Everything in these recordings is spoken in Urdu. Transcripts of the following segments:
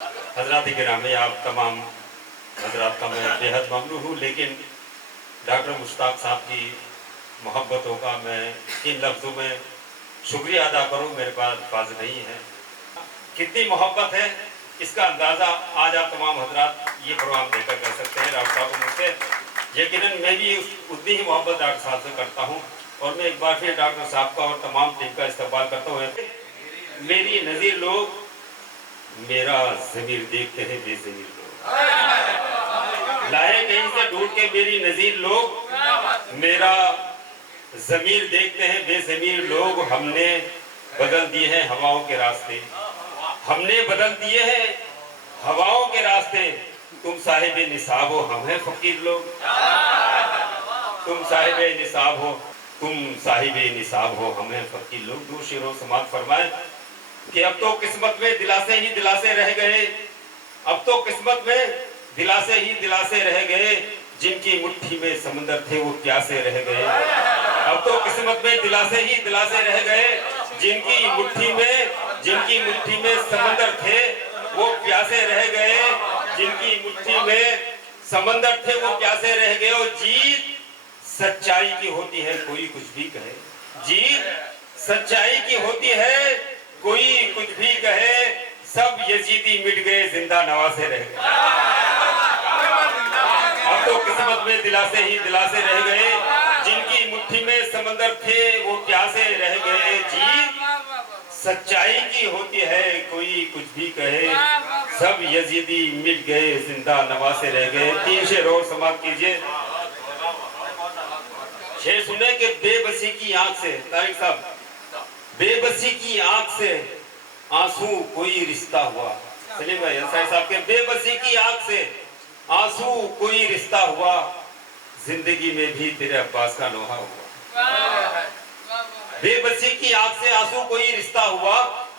حضرات گرامی، آپ تمام حضرات کا میں بے حد ممنون ہوں، لیکن ڈاکٹر مشتاق صاحب کی محبتوں کا میں کن لفظوں میں شکریہ ادا کروں، میرے پاس الفاظ نہیں ہے۔ کتنی محبت ہے اس کا اندازہ آج آپ تمام حضرات یہ پروگرام دیکھ کر کر سکتے ہیں۔ ڈاکٹر صاحب مجھ سے یقیناً میں بھی اتنی ہی محبت ڈاکٹر صاحب سے کرتا ہوں، اور میں ایک بار پھر ڈاکٹر صاحب کا اور تمام ٹیم کا استقبال کرتا ہوں۔ میری نظیر لوگ میرا ضمیر دیکھتے ہیں، بے ضمیر لوگ لائے کہیں سے ڈھونڈ کے میری نظیر لوگ میرا ضمیر دیکھتے ہیں، بے ضمیر لوگ ہم نے بدل دیے ہیں ہواؤں کے راستے، ہم نے بدل دیے ہیں ہواؤں کے راستے۔ تم صاحب نصاب ہو، ہم ہیں فقیر لوگ، تم صاحب نصاب ہو، تم صاحب نصاب ہو، ہم ہیں فقیر لوگ۔ دو شعروں سماعت فرمائے کہ اب تو قسمت میں دلاسے ہی دلاسے رہ گئے، اب تو قسمت میں دلاسے ہی دلاسے رہ گئے، جن کی مٹھی میں سمندر تھے وہ پیاسے رہ گئے۔ اب تو قسمت میں دلاسے ہی دلاسے رہ گئے، جن کی مٹھی میں سمندر تھے وہ پیاسے رہ گئے، جن کی مٹھی میں سمندر تھے وہ پیاسے رہ گئے۔ اور جیت سچائی کی ہوتی ہے، کوئی کچھ بھی کہے، جیت سچائی کی ہوتی ہے، کوئی کچھ بھی کہے، سب یزیدی مٹ گئے، زندہ نواسے رہ گئے۔ اب تو قسمت میں دلاسے ہی دلاسے رہ گئے، جن کی مٹھی میں سمندر تھے وہ پیاسے رہ گئے۔ جیت سچائی کی ہوتی ہے، کوئی کچھ بھی کہے، سب یزیدی مٹ گئے، زندہ نواسے رہ گئے۔ تین شعر اور سماعت کیجئے۔ شعر سنیں کہ بے بسی کی آنکھ سے، طارق صاحب، بے بسی کی آنکھ سے آنسو کوئی رشتہ ہوا۔ سلیم بھائی انصاری صاحب کے بے بسی کی آنکھ سے آنسو کوئی رشتہ ہوا، زندگی میں بھی تیرے عباس کا نوحہ ہوا۔ بے بسی کی آنکھ سے آنسو کوئی رشتہ ہوا،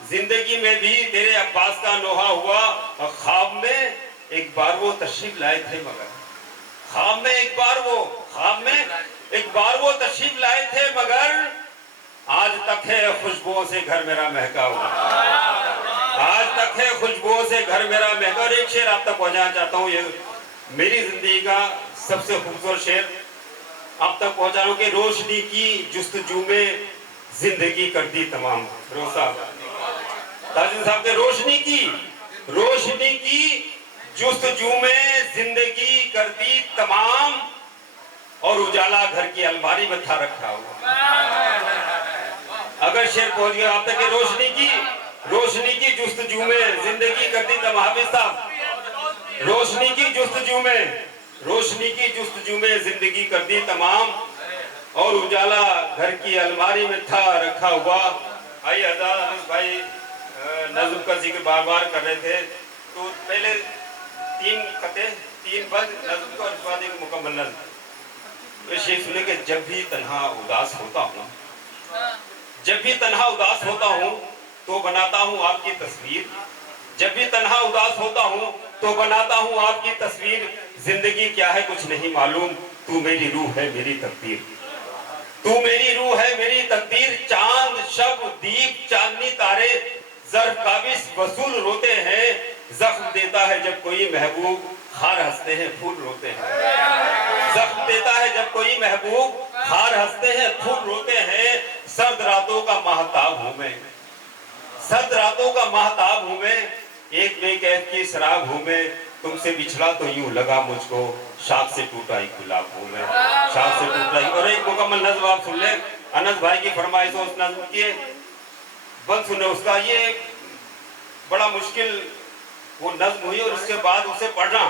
زندگی میں بھی تیرے عباس کا نوحہ ہوا۔ اور خواب میں ایک بار وہ تشریف لائے تھے، مگر خواب میں ایک بار وہ تشریف لائے تھے، مگر آج تک ہے خوشبوؤں سے گھر میرا مہکا ہوا، آج تک ہے خوشبوؤں سے گھر میرا مہکا۔ اور ایک شعر آپ تک پہنچانا چاہتا ہوں، یہ میری زندگی کا سب سے خوبصورت شعر آپ تک پہنچا رہا ہوں کہ روشنی کی جستجو میں زندگی کر دی تمام۔ روز صاحب، تاجر صاحب کے روشنی کی جستجو میں زندگی کر دی تمام، اور اجالا گھر کی الماری میں تھا رکھا ہوا۔ اگر شعر پہنچ گیا آپ تک کہ روشنی کی جستجو میں زندگی کر دی تمام، حافظ صاحب، روشنی کی جستجو میں زندگی کر دی تمام، اور اجالا گھر کی الماری میں تھا رکھا ہوا۔ آئیے حضرات، انس بھائی نظم کا ذکر بار بار کر رہے تھے، تو پہلے تین بند نظم کو، اور اس بعد ایک مکمل نظم۔ تو شیخ سنے کہ جب بھی تنہا اداس ہوتا ہوں تو بناتا ہوں آپ کی تصویر، جب بھی تنہا اداس ہوتا ہوں تو بناتا ہوں آپ کی تصویر۔ زندگی کیا ہے کچھ نہیں معلوم، تو میری روح ہے میری تقدیر، تو میری روح ہے میری تقدیر۔ چاند شب دیپ چاندنی تارے ظرف کابس وصول روتے ہیں، زخم دیتا ہے جب کوئی محبوب خار ہنستے ہیں پھول روتے ہیں، زخم دیتا ہے جب کوئی محبوب خار ہنستے ہیں پھول روتے ہیں۔ سرد راتوں کا ماہتاب ہوں میں، ایک بے قید کی شراب ہوں میں، تم سے بچھڑا تو یوں لگا مجھ کو، شاخ سے ٹوٹا ایک گلاب ہوں میں، شاخ سے ٹوٹا ایک۔ اور ایک مکمل نظم آپ سن لیں، انس بھائی کی فرمائش ہو اس نظم کی بند سنیں، اس کا یہ بڑا مشکل وہ نظم ہوئی، اور اس کے بعد اسے پڑھنا،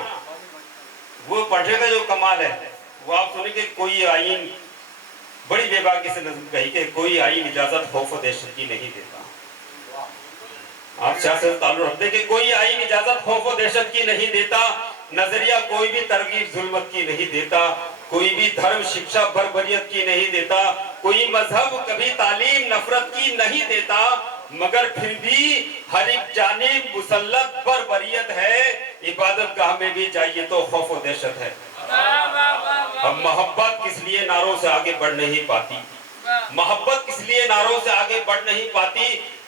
وہ پڑھنے کا جو کمال ہے وہ آپ سنیں کہ کوئی آئین، بڑی بے باکی سے نظم کہی کہ کوئی آئین اجازت خوف و دہشت کی نہیں دیتا۔ آپ سیاست سے تعلق رکھتے کہ کوئی آئین اجازت خوف و دہشت کی نہیں دیتا، نظریہ کوئی بھی ترغیب ظلمت کی نہیں دیتا، کوئی بھی دھرم شکشا بربریت کی نہیں دیتا، کوئی مذہب کبھی تعلیم نفرت کی نہیں دیتا، مگر پھر بھی ہر ایک جانب مسلط بربریت ہے۔ عبادت گاہ میں بھی جائیے تو خوف و دہشت ہے۔ اب محبت کس لیے نعروں سے آگے بڑھ نہیں پاتی، محبت کس لیے نعروں سے آگے بڑھ نہیں پاتی،